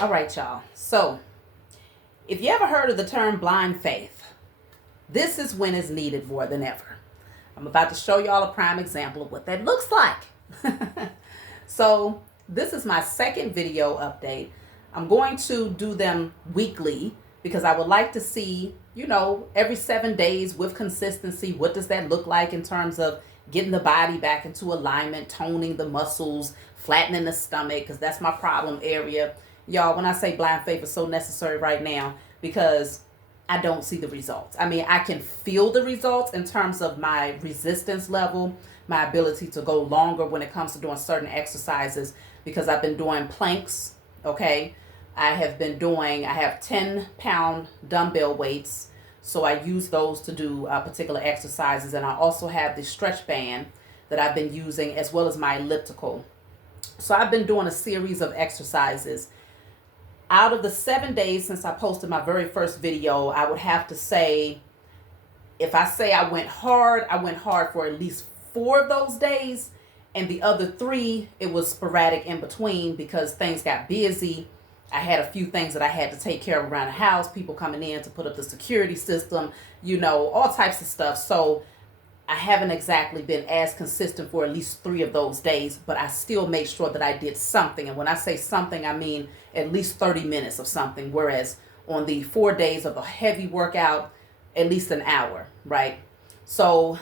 All right, y'all. So, if you ever heard of the term blind faith, this is when it's needed more than ever. I'm about to show y'all a prime example of what that looks like. So, this is my second video update. I'm going to do them weekly because I would like to see, every 7 days with consistency, what does that look like in terms of getting the body back into alignment, toning the muscles, flattening the stomach, because that's my problem area. Y'all, when I say blind faith is so necessary right now because I don't see the results. I mean, I can feel the results in terms of my resistance level, my ability to go longer when it comes to doing certain exercises because I've been doing planks, okay? I have 10-pound dumbbell weights, so I use those to do particular exercises. And I also have the stretch band that I've been using as well as my elliptical. So I've been doing a series of exercises. Out of the 7 days since I posted my very first video, I would have to say, if I say I went hard for at least 4 of those days. And the other 3, it was sporadic in between because things got busy. I had a few things that I had to take care of around the house, people coming in to put up the security system, all types of stuff. So I haven't exactly been as consistent for at least 3 of those days, but I still made sure that I did something. And when I say something, I mean at least 30 minutes of something. Whereas on the 4 days of a heavy workout, at least an hour, right? So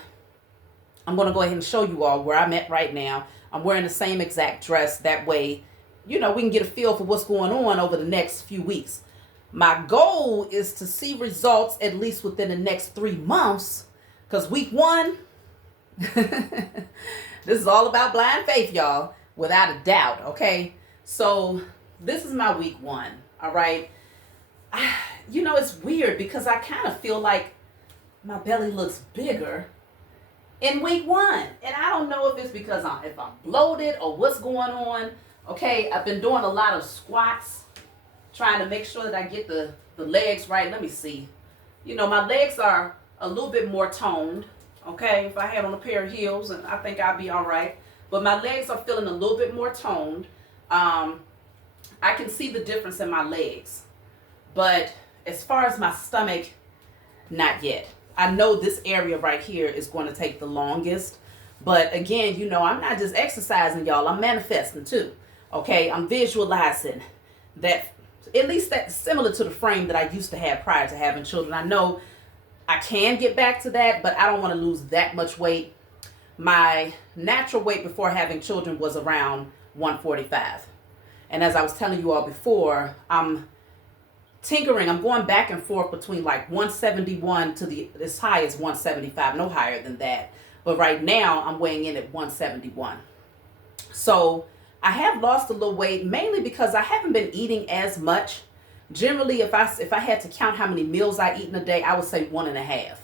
I'm going to go ahead and show you all where I'm at right now. I'm wearing the same exact dress. That way, we can get a feel for what's going on over the next few weeks. My goal is to see results at least within the next 3 months. Because week 1, this is all about blind faith, y'all, without a doubt, okay? So this is my week 1, all right? It's weird because I kind of feel like my belly looks bigger in week 1. And I don't know if it's because I'm bloated or what's going on, okay? I've been doing a lot of squats, trying to make sure that I get the legs right. Let me see. My legs are a little bit more toned, okay? If I had on a pair of heels, and I think I'd be all right. But my legs are feeling a little bit more toned. I can see the difference in my legs. But as far as my stomach, not yet. I know this area right here is going to take the longest. But again, I'm not just exercising, y'all. I'm manifesting too, okay? I'm visualizing that, at least that's similar to the frame that I used to have prior to having children. I know I can get back to that, but I don't want to lose that much weight. My natural weight before having children was around 145. And as I was telling you all before, I'm tinkering. I'm going back and forth between like 171 to as high as 175, no higher than that. But right now I'm weighing in at 171. So I have lost a little weight, mainly because I haven't been eating as much. Generally, if I had to count how many meals I eat in a day, I would say 1.5.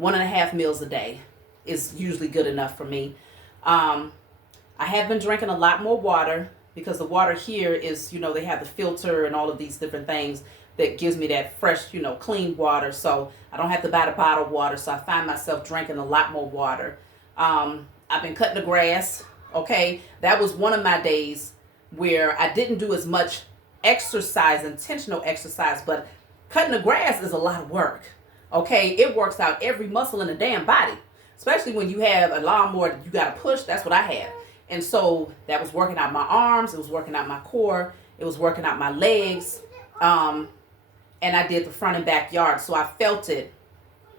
1.5 meals a day is usually good enough for me. I have been drinking a lot more water because the water here is, they have the filter and all of these different things that gives me that fresh, clean water. So I don't have to buy the bottled water. So I find myself drinking a lot more water. I've been cutting the grass. Okay. That was one of my days where I didn't do as much exercise, intentional exercise, but cutting the grass is a lot of work. Okay. It works out every muscle in the damn body, especially when you have a lawnmower that you got to push. That's what I had. And so that was working out my arms. It was working out my core. It was working out my legs. And I did the front and backyard. So I felt it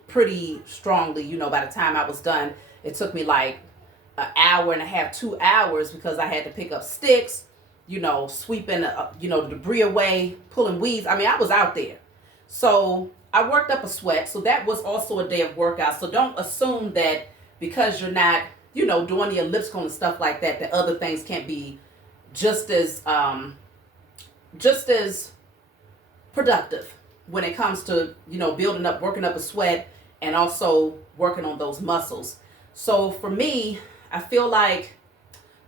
pretty strongly, by the time I was done. It took me like an hour and a half, 2 hours because I had to pick up sticks, sweeping, the debris away, pulling weeds. I mean, I was out there. So I worked up a sweat. So that was also a day of workout. So don't assume that because you're not, doing the elliptical and stuff like that, that other things can't be just as productive when it comes to, working up a sweat and also working on those muscles. So for me, I feel like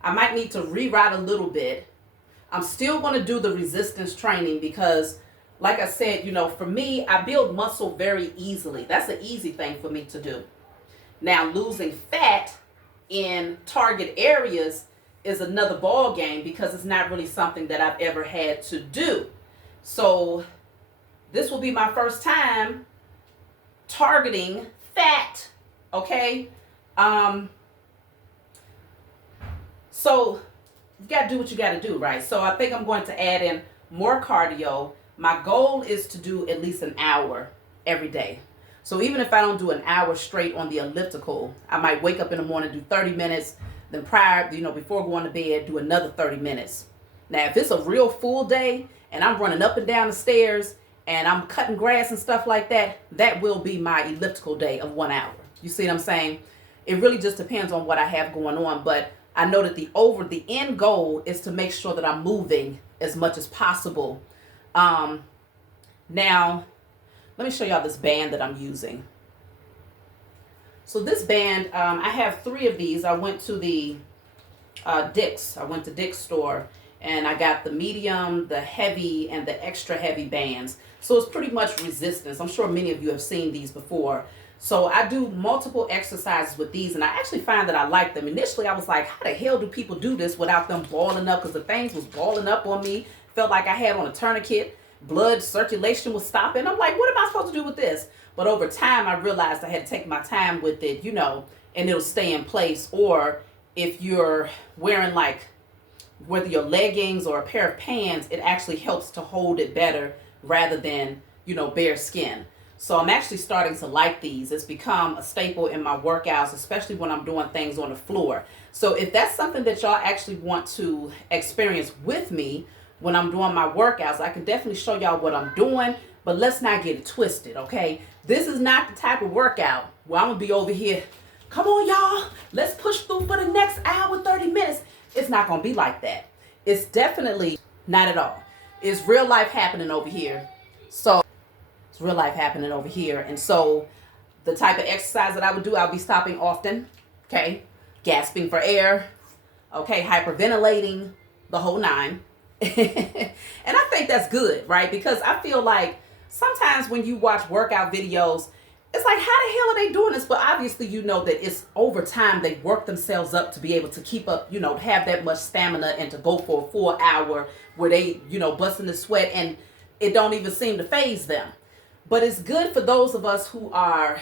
I might need to rewrite a little bit. I'm still going to do the resistance training because, like I said, for me, I build muscle very easily. That's an easy thing for me to do. Now, losing fat in target areas is another ball game because it's not really something that I've ever had to do. So this will be my first time targeting fat, okay? So you got to do what you got to do, right? So I think I'm going to add in more cardio. My goal is to do at least an hour every day. So even if I don't do an hour straight on the elliptical, I might wake up in the morning, do 30 minutes, then before going to bed, do another 30 minutes. Now, if it's a real full day and I'm running up and down the stairs and I'm cutting grass and stuff like that, that will be my elliptical day of 1 hour. You see what I'm saying? It really just depends on what I have going on, but I know that the end goal is to make sure that I'm moving as much as possible. Now, let me show y'all this band that I'm using. So this band, I have 3 of these. I went to the Dick's. I went to Dick's store and I got the medium, the heavy, and the extra heavy bands. So it's pretty much resistance. I'm sure many of you have seen these before. So I do multiple exercises with these, and I actually find that I like them. Initially, I was like, how the hell do people do this without them balling up? Because the things was balling up on me. Felt like I had on a tourniquet. Blood circulation was stopping. I'm like, what am I supposed to do with this? But over time, I realized I had to take my time with it, and it'll stay in place. Or if you're wearing whether your leggings or a pair of pants, it actually helps to hold it better rather than, bare skin. So I'm actually starting to like these. It's become a staple in my workouts, especially when I'm doing things on the floor. So if that's something that y'all actually want to experience with me when I'm doing my workouts, I can definitely show y'all what I'm doing, but let's not get it twisted, okay? This is not the type of workout where I'm gonna be over here, come on y'all, let's push through for the next hour, 30 minutes. It's not gonna be like that. It's definitely not at all. It's real life happening over here. So it's real life happening over here. And so the type of exercise that I would do, I'll be stopping often, okay? Gasping for air, okay? Hyperventilating, the whole 9. And I think that's good, right? Because I feel like sometimes when you watch workout videos, it's like, how the hell are they doing this? But obviously, that it's over time, they work themselves up to be able to keep up, have that much stamina and to go for a full hour where they, busting the sweat and it don't even seem to faze them. But it's good for those of us who are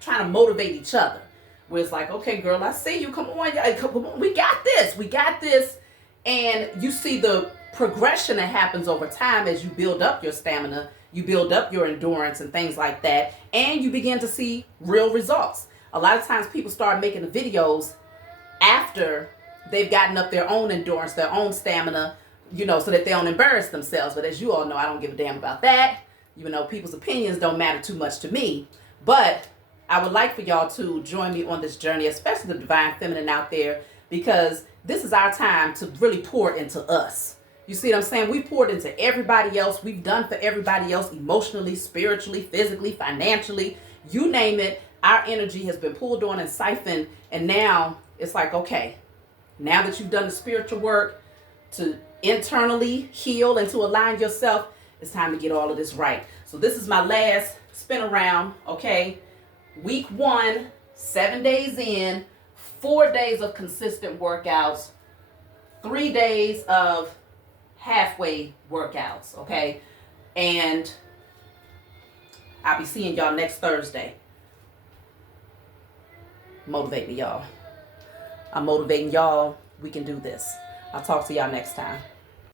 trying to motivate each other. Where it's like, okay, girl, I see you. Come on, we got this. And you see the progression that happens over time as you build up your stamina, you build up your endurance and things like that, and you begin to see real results. A lot of times people start making the videos after they've gotten up their own endurance, their own stamina, so that they don't embarrass themselves. But as you all know, I don't give a damn about that. People's opinions don't matter too much to me. But I would like for y'all to join me on this journey, especially the Divine Feminine out there, because this is our time to really pour into us. You see what I'm saying? We poured into everybody else. We've done for everybody else emotionally, spiritually, physically, financially, you name it. Our energy has been pulled on and siphoned. And now it's like, okay, now that you've done the spiritual work to internally heal and to align yourself, it's time to get all of this right. So this is my last spin around, okay? Week 1, 7 days in, 4 days of consistent workouts, 3 days of halfway workouts, okay? And I'll be seeing y'all next Thursday. Motivate me, y'all. I'm motivating y'all. We can do this. I'll talk to y'all next time.